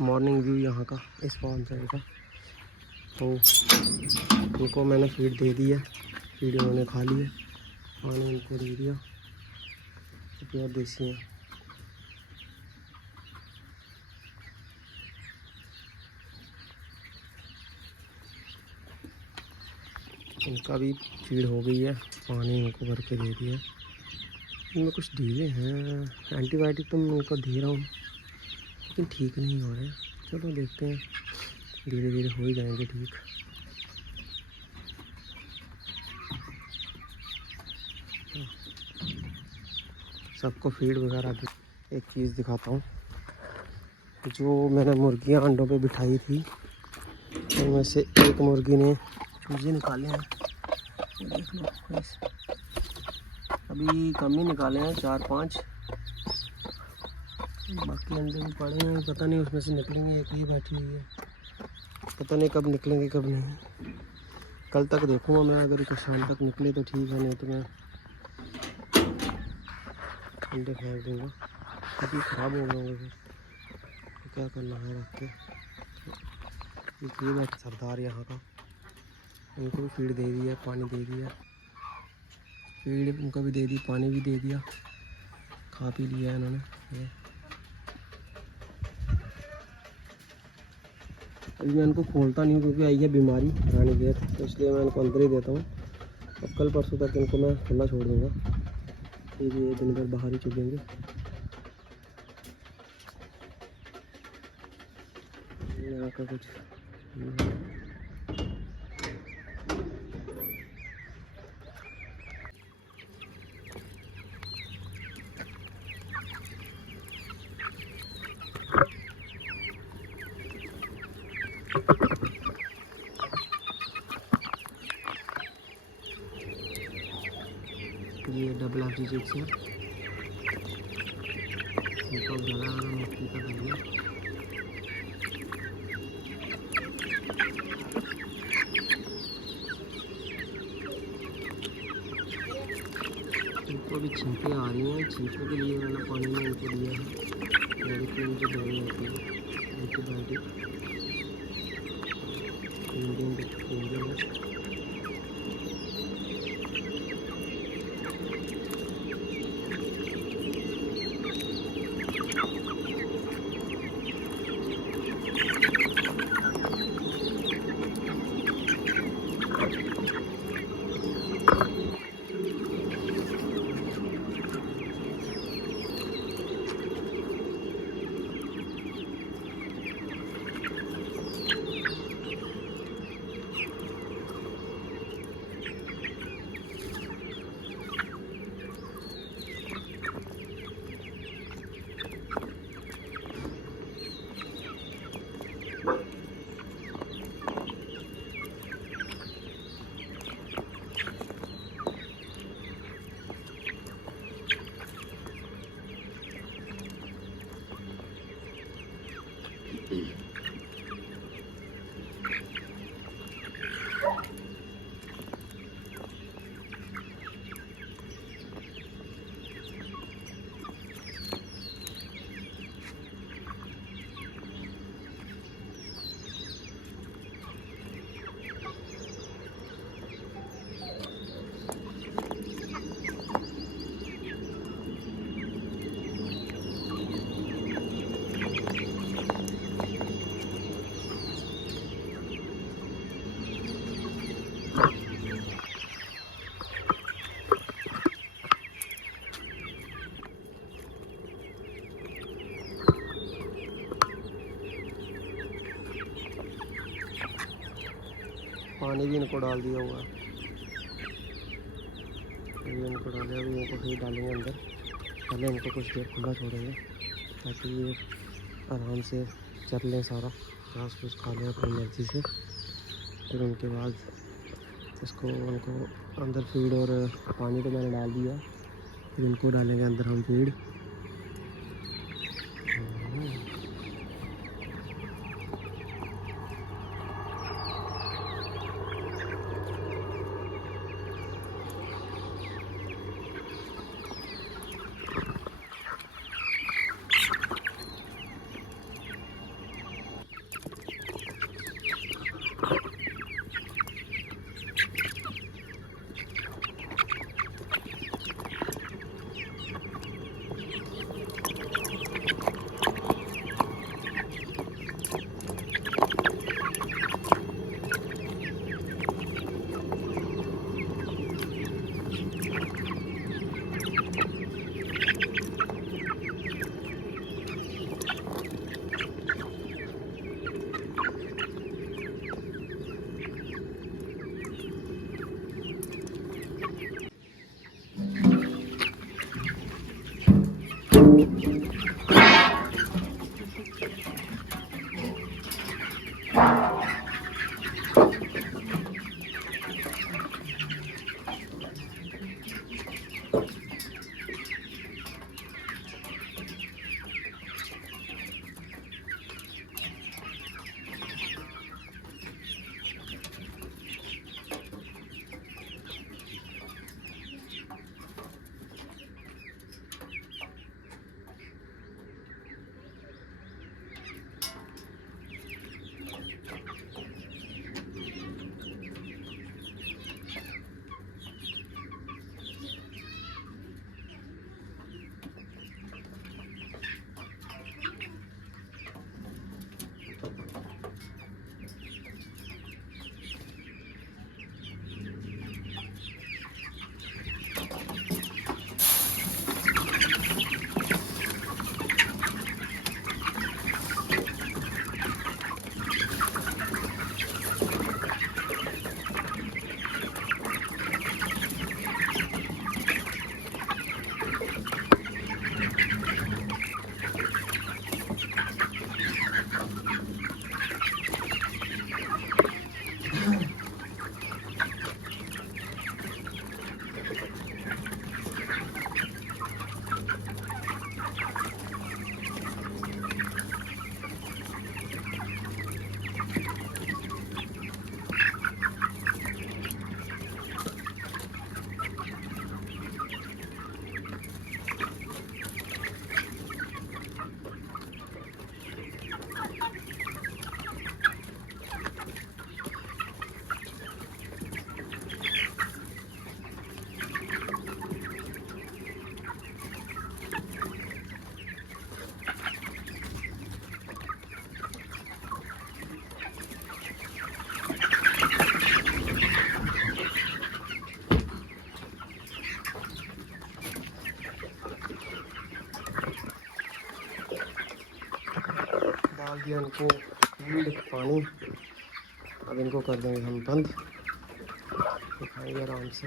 Morning view यहाँ का इस फार्म साइड का। तो इनको मैंने फीड दे दी है, फीड उन्होंने खा ली है, पानी इनको दे दिया। प्योर देसी हैं। इनका भी फीड हो गई है, पानी इनको भर के दे दिया। इनमें कुछ ढीले हैं, एंटीबायोटिक तो मैं इनको दे रहा हूँ लेकिन ठीक नहीं हो रहे। चलो देखते हैं, धीरे धीरे हो ही जाएंगे ठीक। सबको फीड वगैरह दी। एक चीज़ दिखाता हूँ, जो मैंने मुर्गियाँ अंडों पे बिठाई थी उनमें से एक मुर्गी ने चूजे निकाले हैं। देख लो, अभी कम ही निकाले हैं, 4-5। बाकी अंडे भी पड़े हैं, पता नहीं उसमें से निकलेंगे। एक ही बैठी हुई है, पता नहीं कब निकलेंगे कब नहीं। कल तक देखूँगा मैं, अगर कुछ शाम तक निकले तो ठीक है, नहीं तो मैं अंडे फेंक दूँगा क्योंकि ख़राब हो गए होंगे फिर। तो क्या करना है रख के। ये बैठ सरदार यहाँ का, इनको भी फीड दे दिया, पानी दे दिया। फीड उनको भी दे दी, पानी भी दे दिया, खा पी लिया इन्होंने। अभी मैं इनको खोलता नहीं हूँ क्योंकि आई है बीमारी रानी गेट, तो इसलिए मैं इनको अंदर ही देता हूँ। अब कल परसों तक इनको मैं खुला छोड़ दूँगा, फिर ये दिन भर बाहर ही चुगेंगे। यहाँ का कुछ ये डबल FG चिक्स है, इनको जला वाला मिट्टी का दलिया। इनको भी छींकें आ रही हैं, छींकों के लिए मैंने पानी में इनको दिया है मेडिसिन जो देनी होती है, एंटीबायोटिक इंडियन है। पानी भी इनको डाल दिया हुआ है, ये इनको डाले। अभी इनको फिर डालेंगे अंदर, पहले इनको कुछ देर खुला छोड़ेंगे ताकि ये आराम से चर लें, सारा घास फूस खा लें अपनी मर्ज़ी से। फिर उनके बाद इसको उनको अंदर फीड और पानी तो मैंने डाल दिया, फिर इनको डालेंगे अंदर हम फीड। डाल दिया इनको फीड पानी। अब इनको कर देंगे हम बंद, तो खाएंगे आराम से।